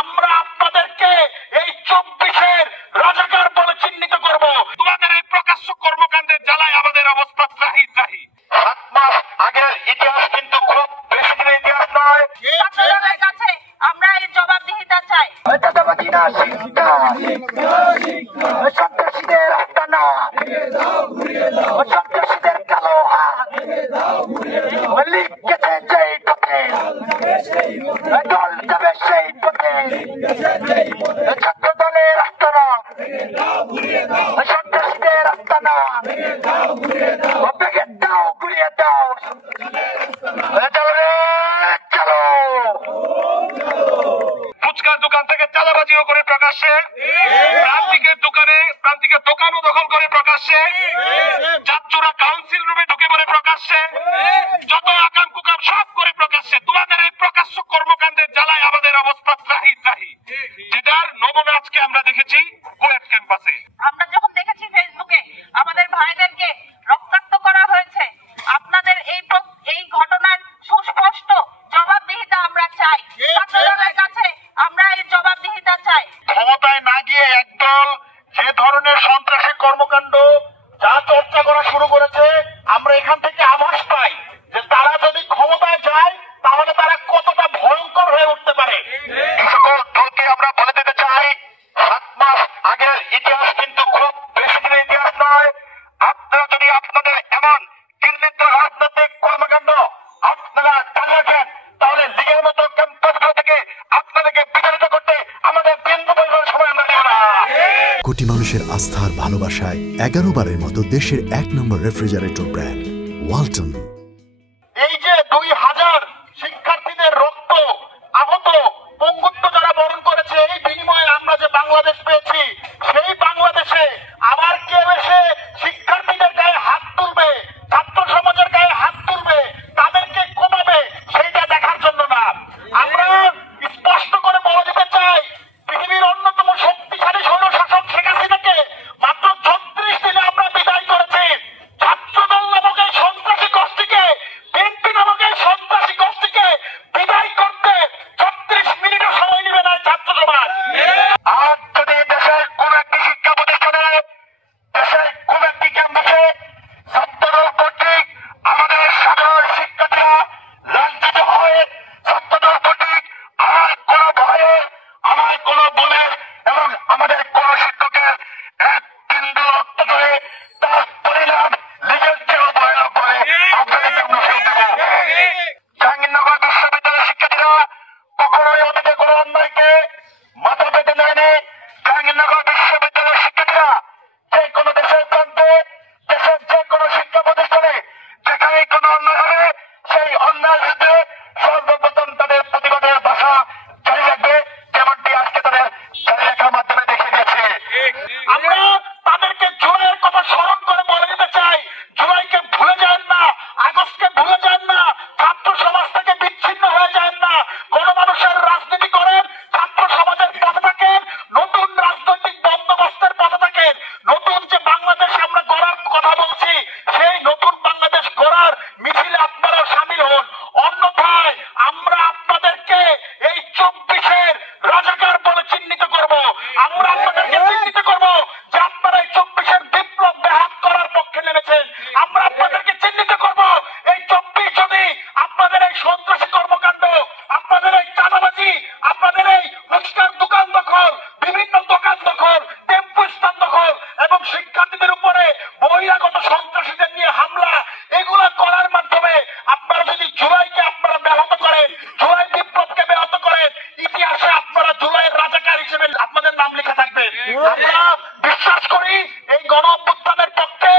আমরা আপনাদেরকে এই 24-এর রাজাকার বলে চিহ্নিত করব। তোমাদের এই প্রকাশ্য কর্মকাণ্ডের জ্বালায় আমাদের অবস্থা ত্রাহি ত্রাহি। 7 মাস আগের ইতিহাস কিন্তু খুব বেশি দিনের ইতিহাস নয়। ছাত্রদের কাছে আমরা এই জবাবদিহিতা চাই। সন্ত্রাসীদের আস্তানা, সন্ত্রাসীদের কালো হাত, লিগ গেছে যেই পথে, দল যাবে সেই পথে, ছাত্র দলের আস্তানা, সন্ত্রাসীদের আস্তানা, ব্যাগের দাও ঘুরিয়ে দাও, চলো রে চলো। ফুচকার দোকান থেকে চাঁদাবাজিও করে প্রকাশ্যে, প্রান্তিকের দোকানও দখল করে প্রকাশ্যে, ছাত্ররা কাউন্সিল রুমে ঢুকে পড়ে প্রকাশ্যে, যত আকাম কুকাম সব করে প্রকাশ্যে। তোমাদের এই প্রকাশ্য কর্মকাণ্ডের জ্বালায় আমাদের অবস্থা ত্রাহি ত্রাহি, যেটার নমুনা আজকে আমরা দেখেছি কুয়েট ক্যাম্পাসে। আমরা যখন দেখেছি ফেসবুকে আমাদের ভাইদেরকে রক্তাক্ত করা হয়েছে, আপনাদের এই ঘটনার সুস্পষ্ট জবাবদিহিতা আমরা চাই। ছাত্রদের কাছে আমরা এই জবাবদিহিতা চাই। ক্ষমতায় না গিয়ে একদল যে ধরনের সন্ত্রাসী কর্মকাণ্ড যা চর্চা করা শুরু করেছে, আমরা এখান থেকে আভাস পাই যে তারা যদি ক্ষমতায় যায় তাহলে তারা কতটা ভয়ঙ্কর হয়ে উঠতে পারে। এই সকল দলকে আমরা বলে দিতে চাই, 7 মাস আগের ইতিহাস কিন্তু খুব বেশি দিনের ইতিহাস নয়। আপনারা যদি আপনাদের এমন চিহ্নিত রাজনৈতিক কর্মকাণ্ড আপনারা চালিয়ে রাখেন, তাহলে লীগের মতো ক্যাম্পাসগুলো থেকে আপনাদেরকে বিতাড়িত করতে আমাদের বিন্দু পরিমাণ সময় আমরা দেব না। কোটি মানুষের আস্থার ভালোবাসায় 11 বারের মতো দেশের 1 নম্বর রেফ্রিজারেটর ব্র্যান্ড ওয়ালটন। এই যে 2000 শিক্ষার্থীদের রক্ত, আহত, পঙ্গুত্ব যারা বরণ করেছে, এই বিনিময়ে আমরা যে বাংলাদেশ পেয়েছি, সেই বাংলাদেশে আবার কেউ এসে শিক্ষার্থীদের গায়ে হাত তুলবে, ছাত্র সমাজের গায়ে হাত তুলবে, তাদেরকে কমাবে, সেইটা দেখার জন্য না। আমরা স্পষ্ট করে বলে দিতে চাই, পৃথিবীর অন্যতম শক্তিশালী স্বৈরশাসক শেখ হাসিনাকে মাত্র 36 দিনে আমরা বিদায় করেছি। ছাত্রদল নামক এই সন্ত্রাসী গোষ্ঠীকে, বিএনপি নামক এই সন্ত্রাসী গোষ্ঠীকে বিদায় করতে 36 মিনিটও সময় নেবে না ছাত্র সমাজ। আজ যদি দেশের কোন একটি শিক্ষা প্রতিষ্ঠানে, দেশের কোন একটি ক্যাম্পাসে ছাত্রদল কর্তৃক আমাদের সাধারণ শিক্ষার্থীরা লাঞ্ছিত হয়, ছাত্রদল কর্তৃক আমার কোন ভয়ে, আমার কোন বলের এবং আমাদের কোন শিক্ষকের এক বিন্দু রক্ত ধরে তার পরিণাম লীগের চেয়েও ভয়ানক বলে আপনাদেরকে আমরা শুনতে দেব। জাহাঙ্গীরনগর বিশ্ববিদ্যালয়ের শিক্ষার্থীরা কখনোই অতীতে কোনো অন্যায়কে মাথা পেতে নেয়নি। জাহাঙ্গীরনগর বিশ্ববিদ্যালয়ের শিক্ষার্থীরা যে কোনো দেশের প্রান্তে, দেশের যে কোনো শিক্ষা প্রতিষ্ঠানে যেখানেই কোনো অন্যায় হবে, সেই অন্যায়ের বিরুদ্ধে সর্বপ্রথম তাদের প্রতিবাদের ভাষা জারি রাখবে, যেমনটি আজকে তাদের জারি রাখার মাধ্যমে দেখে গেছে। আমরা তাদেরকে জুলাইয়ের কথা স্মরণ করে বলে দিতে চাই, জুলাইকে ভুলে যান না, আগস্টকে ভুলে যান না, ছাত্র সমাজ থেকে বিচ্ছিন্ন হয়ে যান না, গণমানুষের রাজনীতি করেন, ছাত্র সমাজের পথে থাকেন, নতুন রাজনৈতিক বন্দোবস্তের পথে থাকেন। নতুন যে বাংলাদেশ আমরা গড়ার কথা বলছি, সেই নতুন বাংলাদেশ গড়ার মিছিলে আপনারা সামিল হন। অন্যথায় আমরা আপনাদেরকে এই 24-এর রাজাকার বলে চিহ্নিত করব। আমরা আপনাদেরকে চিহ্নিত করব যে আপনারা এই 24-এর বিপ্লব ব্যাহত করার পক্ষে নেমেছেন। আমরা আপনাদেরকে চিহ্নিত করব এই 24 যদি আপনাদের এই সন্ত্রাসী কর্মকাণ্ড, আপনাদের এই চাঁদাবাজি, আপনাদের এই ফুচকার দোকান দখল, বিভিন্ন দোকান দখল, টেম্পো স্থান দখল এবং শিক্ষার্থীদের উপরে বহিরাগত সন্ত্রাসীদের নিয়ে হামলা, এগুলা করার মাধ্যমে আপনারা যদি জুলাইকে আপনারা ব্যাহত করেন, জুলাই বিপ্লবকে ব্যাহত করেন, ইতিহাসে আপনারা জুলাইয়ের রাজাকার হিসেবে আপনাদের নাম লেখা থাকবে। আমরা বিশ্বাস করি এই গণ অভ্যুত্থানের পক্ষে